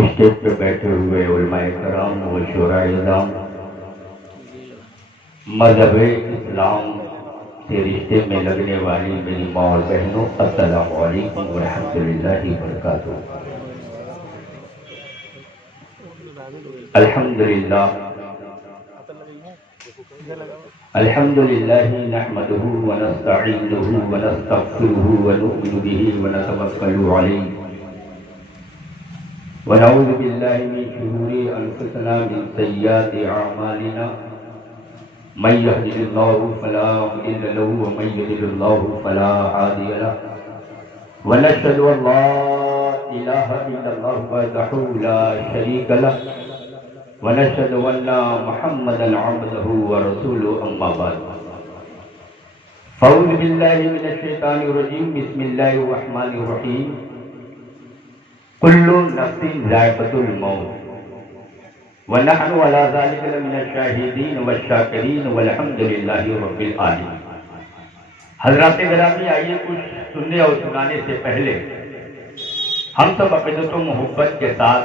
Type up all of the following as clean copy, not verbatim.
Stage پہ بیٹھے ہوئے علماء کرام و شعراء اعظام، مذہب اسلام سے رشتے میں لگنے والی میری ماں اور بہنوں، السلام علیکم ورحمۃ اللہ وبرکاتہ۔ الحمدللہ الحمدللہ نحمده ونستعینه ونستغفره ونؤمن به ونتوکل علیہ ونعوذ باللہ من شرور انفسنا من سیئات اعمالنا من يهده الله فلا مضل له ومن يضلل الله فلا هادي له ونشهد ان لا اله الا الله وحده لا شريك له ونشهد ان محمدا عبده ورسوله اما بعد فاعوذ بالله من الشيطان الرجيم بسم الله الرحمن الرحيم كل نفس ذائقة الموت ونحن على ذلك لمن الشاهدين والشاكرين والحمد لله رب العالمين۔ حضرات گرامی، آئیے کچھ سننے اور سنانے سے پہلے ہم سب عقیدت و محبت کے ساتھ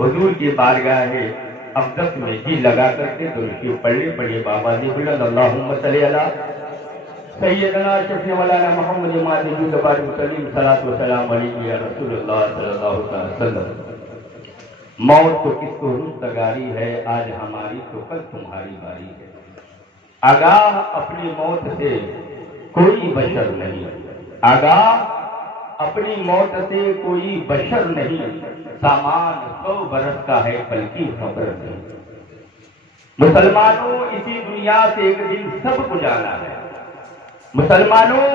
حضور کی بارگاہ اقدس میں جی لگا کر کے درود پڑھیے بابا جی بلند اللہم صلی علی سیدنا شفیع مولانا محمد ماجد جبار مسلم صلاۃ و سلام علیہ یا رسول اللہ صلی اللہ علیہ وسلم۔ موت تو کس کو رستگاری ہے، آج ہماری تو کل تمہاری باری ہے۔ آگاہ اپنی موت سے کوئی بشر نہیں، آگاہ اپنی موت سے کوئی بشر نہیں، سامان 100 برس کا ہے بلکہ خبر نہیں۔ مسلمانوں، اسی دنیا سے ایک دن سب کو جانا ہے۔ مسلمانوں،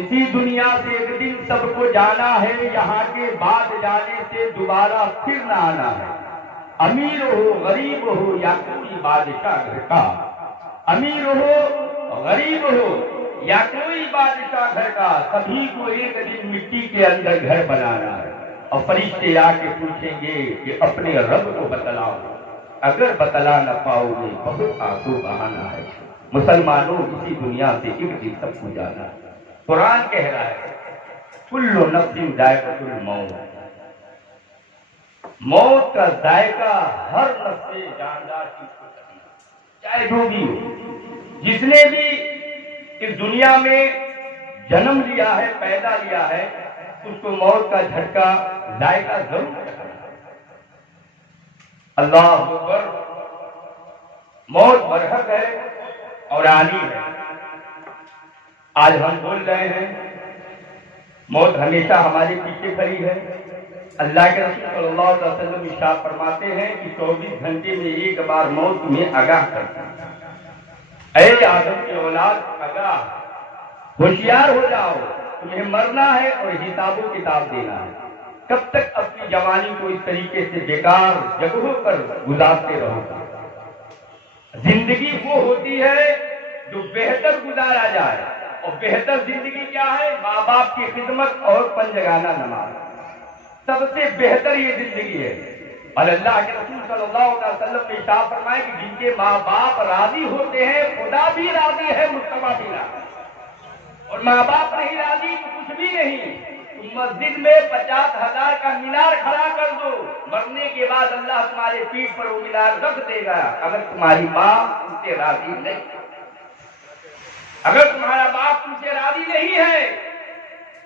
اسی دنیا سے ایک دن سب کو جانا ہے، یہاں کے بعد جانے سے دوبارہ پھر نہ آنا ہے۔ امیر ہو غریب ہو یا کوئی بادشاہ گھر کا، امیر ہو غریب ہو یا کوئی بادشاہ گھر کا، سبھی کو ایک دن مٹی کے اندر گھر بنانا ہے۔ اور فرشتے آ کے پوچھیں گے کہ اپنے رب کو بتلاؤ، اگر بتلا نہ پاؤ گے بہت آنسو بہانا ہے۔ مسلمانوں، اسی دنیا سے ایک دن سب کو جانا ہے۔ قرآن کہہ رہا ہے کل نفس ذائقۃ الموت، موت کا ذائقہ ہر نفس جاندار چیز کو لگنا، چاہے جو بھی ہو۔ جس نے بھی اس دنیا میں جنم لیا ہے، پیدا لیا ہے، اس کو موت کا جھٹکا ذائقہ ضرور ہے۔ اللہ اکبر، موت برحق ہے اور آنی ہے۔ آج ہم بول رہے ہیں، موت ہمیشہ ہمارے پیچھے کھڑی ہے۔ اللہ کے رسول صلی اللہ علیہ وسلم ارشاد فرماتے ہیں کہ 24 گھنٹے میں ایک بار موت تمہیں آگاہ کرتا ہے۔ اے آدم کی اولاد، آگاہ، ہوشیار ہو جاؤ، تمہیں مرنا ہے اور حساب و کتاب دینا ہے۔ کب تک اپنی جوانی کو اس طریقے سے بیکار جگہوں پر گزارتے رہو گے؟ زندگی وہ ہوتی ہے جو بہتر گزارا جائے، اور بہتر زندگی کیا ہے؟ ماں باپ کی خدمت اور پنجگانہ نماز، سب سے بہتر یہ زندگی ہے۔ اور اللہ کے رسول صلی اللہ علیہ وسلم نے ارشاد فرمایا کہ جن کے ماں باپ راضی ہوتے ہیں، خدا بھی راضی ہے، مصطفیٰ بھی راضی ہے۔ اور ماں باپ نہیں راضی تو کچھ بھی نہیں۔ تم مسجد میں 50,000 کا مینار کھڑا کر دو، مرنے کے بعد اللہ تمہارے پیٹھ پر وہ مینار رکھ دے گا، اگر تمہاری ماں تم سے راضی نہیں، اگر تمہارا باپ تم سے راضی نہیں ہے،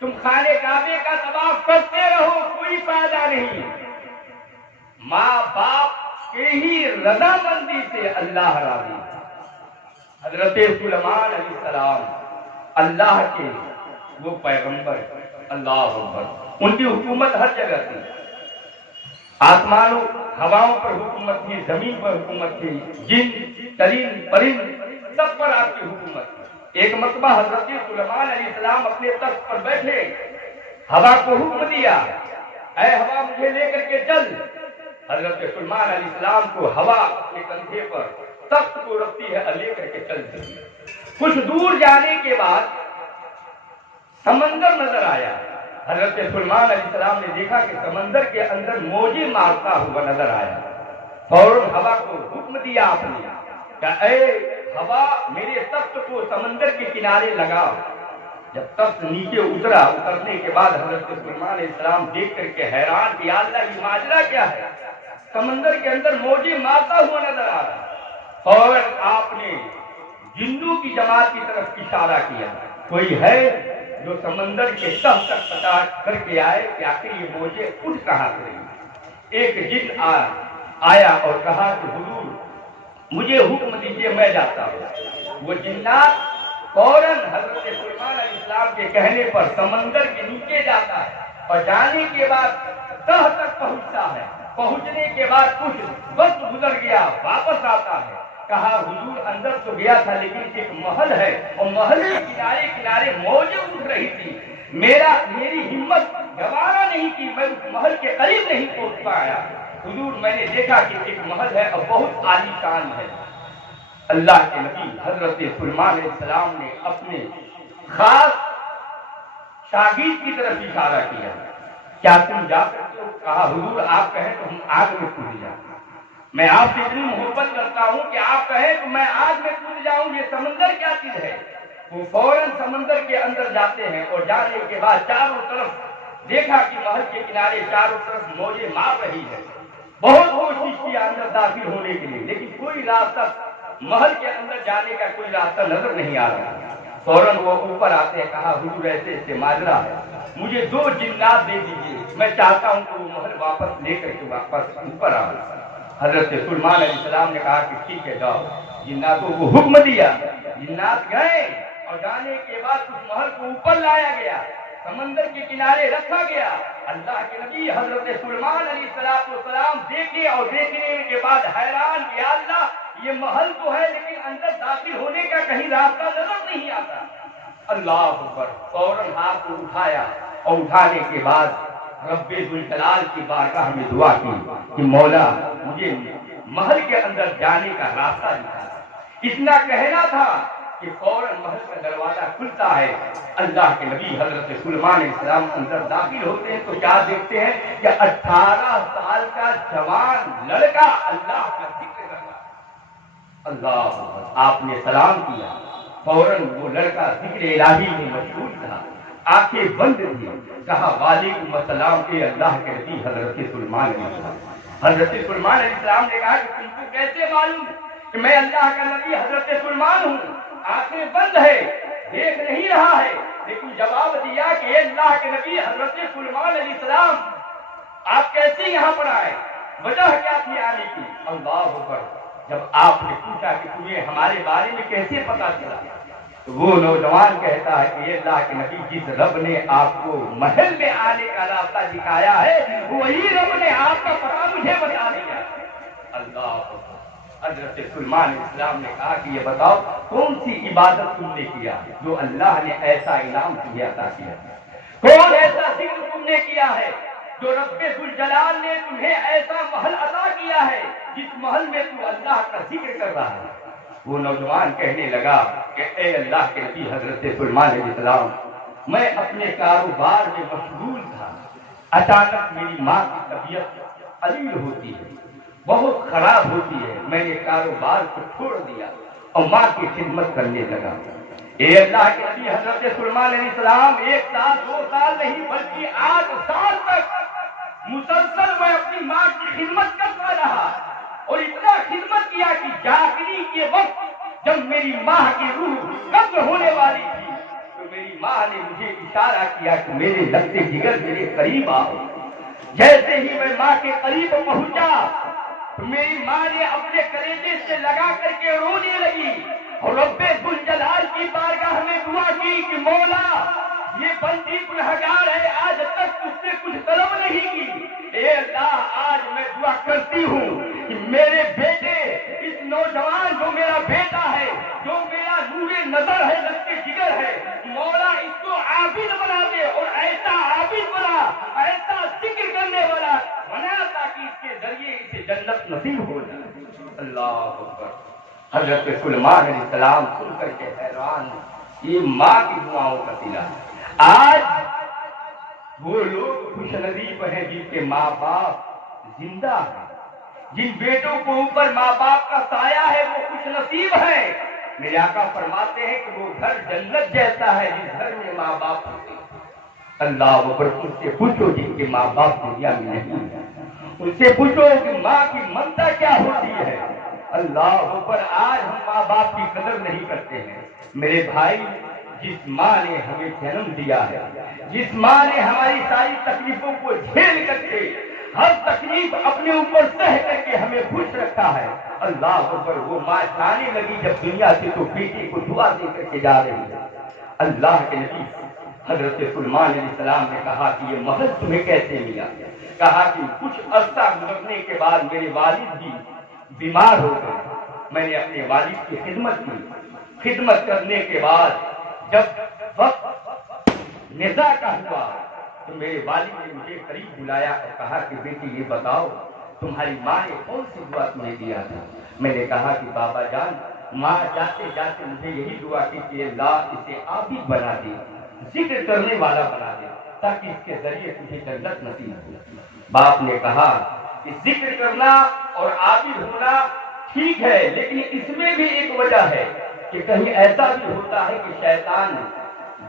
تم خانے کعبے کا طواف کرتے رہو، کوئی فائدہ نہیں۔ ماں باپ کے ہی رضامندی سے اللہ راضی ہے۔ حضرت سلیمان علیہ السلام اللہ کے وہ پیغمبر، اللہ اکبر، ان کی حکومت ہر جگہ تھی، آسمانوں ہواؤں پر حکومت تھی، زمین پر حکومت تھی، جن ترین پرند سب پر آپ کی حکومت تھی۔ ایک مرتبہ حضرت سلیمان علیہ السلام اپنے تخت پر بیٹھے، ہوا کو حکم دیا، اے ہوا مجھے لے کر کے چل۔ حضرت سلیمان علیہ السلام کو ہوا اپنے کندھے پر تخت کو رکھتی ہے، لے کر کے چلتی ہے۔ کچھ دور جانے کے بعد سمندر نظر آیا۔ حضرت سلیمان علیہ السلام نے دیکھا کہ سمندر کے اندر موجیں مارتا ہوا نظر آیا۔ فوراً ہوا کو حکم دیا آپ نے کہ اے ہوا، میرے تخت کو سمندر کے کنارے لگاؤ۔ جب تخت نیچے اترا، اترنے کے بعد حضرت سلیمان علیہ السلام دیکھ کر کے حیران کہ یا اللہ یہ ماجرا کیا ہے، سمندر کے اندر موجیں مارتا ہوا نظر آ رہا۔ فوراً آپ نے جنوں کی جماعت کی طرف اشارہ کیا، کوئی ہے جو سمندر کے تہ تک پتا کر کے آئے کہ آخر یہ موجیں اٹھ کہاں سے رہی۔ ایک جن آیا اور کہا کہ حضور مجھے حکم دیجیے میں جاتا ہوں۔ وہ جنات فوراً حضرت سلیمان علیہ السلام کے کہنے پر سمندر کے نیچے جاتا ہے اور جانے کے بعد تہ تک پہنچتا ہے۔ پہنچنے کے بعد کچھ وقت گزر گیا، واپس آتا ہے، کہا حضور اندر تو گیا تھا لیکن ایک محل ہے اور محل کے کنارے کنارے موجیں اٹھ رہی تھی، میری ہمت گوارا نہیں کی، میں اس محل کے قریب نہیں پہنچ پایا۔ حضور میں نے دیکھا کہ ایک محل ہے اور بہت عالی شان ہے۔ اللہ کے نبی حضرت سلیمان علیہ السلام نے اپنے خاص شاگرد کی طرف اشارہ کیا، کیا تم جا سکتے ہو؟ کہا حضور آپ کہیں تو ہم آگ میں کود جائیں، میں آپ سے اتنی محبت کرتا ہوں کہ آپ کہیں تو میں آگ میں کود جاؤں، یہ سمندر کیا چیز ہے؟ وہ فوراً سمندر کے اندر جاتے ہیں اور جانے کے بعد چاروں طرف دیکھا کہ محل کے کنارے چاروں طرف موجیں مار رہی ہے۔ بہت کوشش کی اندر داخل ہونے کے لیے لیکن کوئی راستہ، محل کے اندر جانے کا کوئی راستہ نظر نہیں آ رہا۔ فوراً وہ اوپر آتے ہیں، کہا حضور ایسے ایسے ماجرا ہے، مجھے 2 جنات دے دیجیے، میں چاہتا ہوں کہ وہ محل واپس لے کر کے واپس اوپر آ۔ حضرت سلیمان علیہ السلام نے کہا کہ ٹھیک ہے جاؤ۔ جناتوں کو حکم دیا، جنات گئے اور جانے کے بعد اس محل کو اوپر لایا گیا، سمندر کے کنارے رکھا گیا۔ اللہ کے نبی حضرت سلیمان علیہ السلام دیکھے اور دیکھنے کے بعد حیران کہ یا اللہ یہ محل تو ہے لیکن اندر داخل ہونے کا کہیں راستہ نظر نہیں آتا۔ اللہ اکبر، فوراً ہاتھ کو اٹھایا اور اٹھانے کے بعد رب ذوالجلال کی بارگاہ میں دعا کی کہ مولا مجھے محل کے اندر جانے کا راستہ دکھا۔ اتنا کہنا تھا کہ فوراً محل کا دروازہ کھلتا ہے۔ اللہ کے نبی حضرت سلیمان علیہ السلام اندر داخل ہوتے ہیں تو کیا دیکھتے ہیں کہ 18 سال کا جوان لڑکا اللہ کا ذکر کر رہا ہے۔ اللہ، آپ نے سلام کیا، فوراً وہ لڑکا ذکر الہی میں مشغول تھا، آنکھیں بند تھی، کہا وعلیکم السلام اے اللہ کے نبی حضرت سلیمان علیہ السلام۔ حضرت سلیمان علیہ السلام نے کہا کہ تم کو کیسے معلوم کہ میں اللہ کا نبی حضرت سلیمان ہوں؟ آنکھیں بند ہے، دیکھ نہیں رہا ہے، لیکن جواب دیا کہ اے اللہ کے نبی حضرت سلیمان علیہ السلام آپ کیسے یہاں پر آئے، وجہ کیا تھی آنے کی؟ اللہ اکبر، جب آپ نے پوچھا کہ تمہیں ہمارے بارے میں کیسے پتا چلا تو وہ نوجوان کہتا ہے کہ اے اللہ کے نبی جس رب نے آپ کو محل میں آنے کا راستہ دکھایا ہے وہی رب نے آپ کا پتہ مجھے بتا دیا۔ اللہ اکبر۔ حضرت سلیمان علیہ السلام نے کہا کہ یہ بتاؤ کون سی عبادت تم نے کیا جو اللہ نے ایسا انعام تمہیں عطا کیا؟ کون ایسا ذکر تم نے کیا ہے جو رب ذوالجلال نے تمہیں ایسا محل عطا کیا ہے جس محل میں تو اللہ کا ذکر کر رہا ہے؟ وہ نوجوان کہنے لگا کہ اے اللہ کے نبی حضرت سلیمان علیہ السلام، میں اپنے کاروبار میں مشغول تھا، اچانک میری ماں کی طبیعت علیل ہوتی ہے، بہت خراب ہوتی ہے، میں نے کاروبار کو چھوڑ دیا اور ماں کی خدمت کرنے لگا۔ اے اللہ کے نبی حضرت سلیمان علیہ السلام، 1 سال 2 سال نہیں بلکہ 8 سال تک مسلسل میں اپنی ماں کی خدمت کرتا رہا اور اتنا خدمت کیا کہ جاگنے کے وقت جب میری ماں کی روح قبض ہونے والی تھی تو میری ماں نے مجھے اشارہ کیا کہ میرے لگتے جگر میرے قریب آؤ۔ جیسے ہی میں ماں کے قریب پہنچا تو میری ماں نے اپنے کلیجے سے لگا کر کے رونے لگی اور رب ذوالجلال کی بارگاہ میں دعا کی کہ مولا یہ بندی گنہگار ہے، آج تک اس نے کچھ طلب نہیں کی، اے اللہ آج میں دعا کرتی ہوں کہ میرے بیٹے، اس نوجوان جو میرا بیٹا ہے، جو میرا نور نظر ہے، لگتے جگر ہے، مولا اس کو عابد بنا دے اور ایسا عابد بنا، ایسا ذکر کرنے والا بنا تاکہ اس کے ذریعے اسے جنت نصیب ہو جائے۔ اللہ اکبر۔ حضرت سلیمان علیہ السلام سن کر کے حیران، یہ ماں کی دعاؤں کا صلہ ہے۔ آج وہ لوگ خوش نصیب ہیں جن کے ماں باپ زندہ ہیں، جن بیٹوں کو اوپر ماں باپ کا سایہ ہے وہ خوش نصیب ہے، میرے آقا فرماتے ہیں کہ وہ گھر جنت جیسا ہے جس گھر میں ماں باپ ہوتے ہیں۔ اللہ اکبر، ان سے پوچھو جن کے ماں باپ دنیا میں نہیں ہے، ان سے پوچھو کہ ماں کی ممتا کیا ہوتی ہے۔ اللہ اکبر، آج ہم ماں باپ کی قدر نہیں کرتے ہیں۔ میرے بھائی، جس ماں نے ہمیں جنم دیا ہے، جس ماں نے ہماری ساری تکلیفوں کو جھیل کر کے ہر تکلیف اپنے اوپر سہ کر کے ہمیں خوش رکھا ہے، اللہ اکبر، وہ ماں جانے لگی جب دنیا سے تو بیٹی کو دعا دے کر کے جا رہی ہے۔ اللہ کے نبی حضرت سلیمان علیہ السلام نے کہا کہ یہ محل تمہیں کیسے ملا؟ کہا کہ کچھ عرصہ گزرنے کے بعد میرے والد بھی بیمار ہو گئے، میں نے اپنے والد کی خدمت کی، خدمت کرنے کے بعد جب وقت نزا کا ہوا تو میرے والد نے مجھے قریب بلایا اور کہا کہ بیٹی یہ بتاؤ تمہاری ماں نے کون سی دعا تمہیں دیا تھا؟ میں نے کہا کہ بابا جان، ماں جاتے جاتے مجھے یہی دعا کی کہ اللہ اسے عابد بنا دے، ذکر کرنے والا بنا دے، تاکہ اس کے ذریعے تجھے جنت نصیب ہو۔ باپ نے کہا کہ ذکر کرنا اور عابد ہونا ٹھیک ہے، لیکن اس میں بھی ایک وجہ ہے کہ کہیں ایسا بھی ہوتا ہے کہ شیطان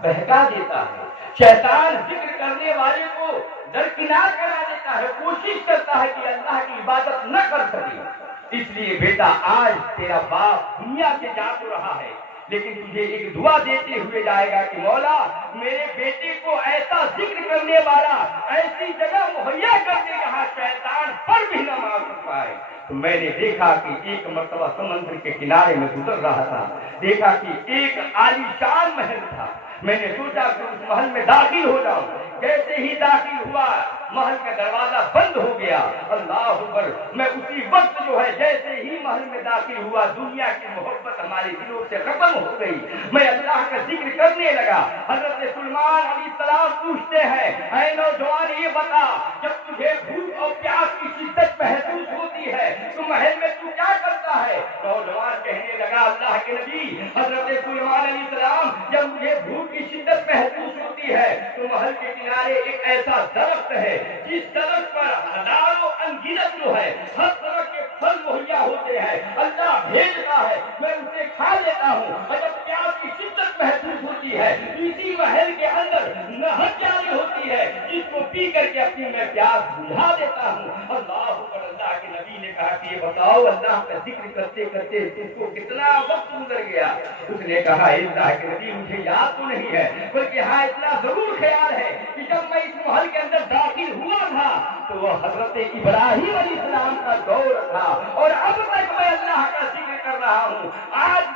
بہکا دیتا ہے، شیطان ذکر کرنے والے کو درکنار کرا دیتا ہے، کوشش کرتا ہے کہ اللہ کی عبادت نہ کر سکے۔ اس لیے بیٹا، آج تیرا باپ دنیا سے جا تو رہا ہے، لیکن تجھے ایک دعا دیتے ہوئے جائے گا کہ مولا میرے بیٹے کو ایسا ذکر کرنے والا ایسی جگہ مہیا کر دے جہاں شیطان پر بھی نہ مار پائے۔ تو میں نے دیکھا کہ ایک مرتبہ سمندر کے کنارے میں گزر رہا تھا، دیکھا کہ ایک عالیشان محل تھا، میں نے سوچا کہ اس محل میں داخل ہو جاؤں۔ جیسے ہی داخل ہوا محل کا دروازہ بند ہو گیا۔ اللہ اکبر، میں اسی وقت جو ہے جیسے ہی محل میں داخل ہوا دنیا کی محبت ہمارے دلوں سے ختم ہو گئی، میں اللہ کا ذکر کرنے لگا۔ حضرت سلیمان علیہ السلام پوچھتے ہیں، اے نوجوان یہ بتا، جب تجھے بھوک اور پیاس کی شدت محسوس ہوتی ہے تو محل میں تو کیا کرتا ہے؟ نوجوان کہنے لگا، اللہ کے نبی حضرت سلیمان علیہ السلام، جب مجھے بھوک کی شدت محسوس ہوتی ہے تو محل کے کنارے ایک ایسا درخت ہے جس درخت پر ہزاروں انگنت جو ہے ہر طرح کے پھل مہیا ہوتے ہیں، اللہ بھیجتا ہے، میں اسے کھا لیتا ہوں۔ اور جب پیاس کی شدت محسوس ہوتی ہے اسی محل کے اندر نہر جاری ہوتی ہے جس کو پی کر کے اپنی میں پیاس بجھا دیتا ہوں۔ اللہ اکبر، اللہ کے نبی نے کہا کہ یہ بتاؤ اللہ کا ذکر کرتے کرتے تم کو کتنا وقت گزر گیا؟ اس نے کہا اللہ کے نبی مجھے یاد تو نہیں ہے، بلکہ ہاں اتنا ضرور خیال ہے کہ جب میں اس محل کے اندر داخل ہوا تھا تو وہ حضرت ابراہیم علیہ السلام کا دور تھا، اور اب تک میں اللہ کا ذکر کر رہا ہوں۔ آج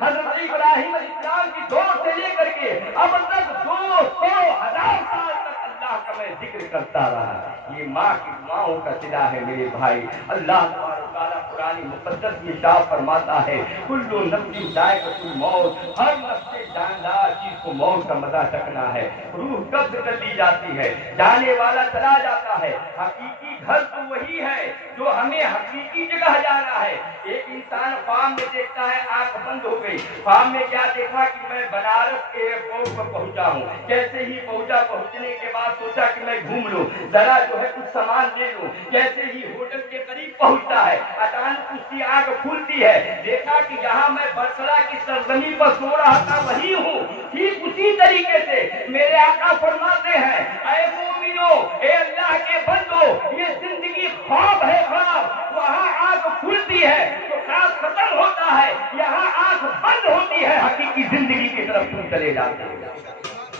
حضرت ابراہیم علیہ السلام کی دور سے لے کر کے اب تک 200,000 سال تک اللہ کا میں ذکر کرتا رہا۔ یہ ماں کی دعاؤں کا صلہ ہے میرے بھائی۔ اللہ تعالیٰ قرآن مقدس میں ارشاد فرماتا ہے، کل نفس ذائقۃ الموت، ہر نفس جاندار چیز کو موت کا مزہ چکھنا ہے۔ روح قبض کر لی جاتی ہے، جانے والا چلا جاتا ہے۔ حقیقی گھر تو وہی ہے جو ہمیں حقیقی جگہ جانا ہے۔ ایک انسان فارم میں دیکھتا ہے آنکھ بند ہو گئی، فارم میں کیا دیکھا کہ میں بنارس ایئرپورٹ پر پہنچا ہوں، جیسے ہی پہنچا پہنچنے کے بعد سوچا کہ میں گھوم لوں، ذرا جو ہے کچھ سامان لے لوں، جیسے ہی ہوٹل کے قریب پہنچتا ہے اچانک اس کی آنکھ کھلتی ہے، دیکھا کہ جہاں میں برسرا کی سرزمین پر سو رہا تھا وہی ہوں۔ ٹھیک اسی طریقے سے میرے آقا فرماتے ہیں، اے مومنو، اے اللہ کے بندو، یہ زندگی خواب ہے، خواب۔ وہاں آنکھ کھلتی ہے تو خواب ختم ہوتا ہے، یہاں آنکھ بند ہوتی ہے، حقیقی زندگی کی طرف تم چلے جاتے ہیں۔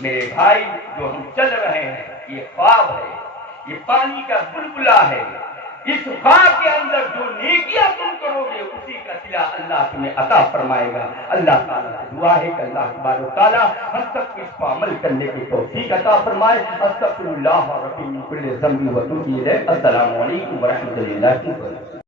میرے بھائی، جو ہم چل رہے ہیں یہ خواب ہے، یہ پانی کا بلبلہ ہے۔ اس خواب کے اندر جو نیکیاں تم کرو گے اسی کا صلہ اللہ تمہیں عطا فرمائے گا۔ اللہ تعالیٰ سے دعا ہے کہ اللہ تبارک و تعالیٰ ہم سب کو اس پر عمل کرنے کی توفیق عطا فرمائے۔ استغفر اللہ ربی من کل ذنب و اتوب الیہ۔ السلام علیکم ورحمۃ اللہ وبرکاتہ۔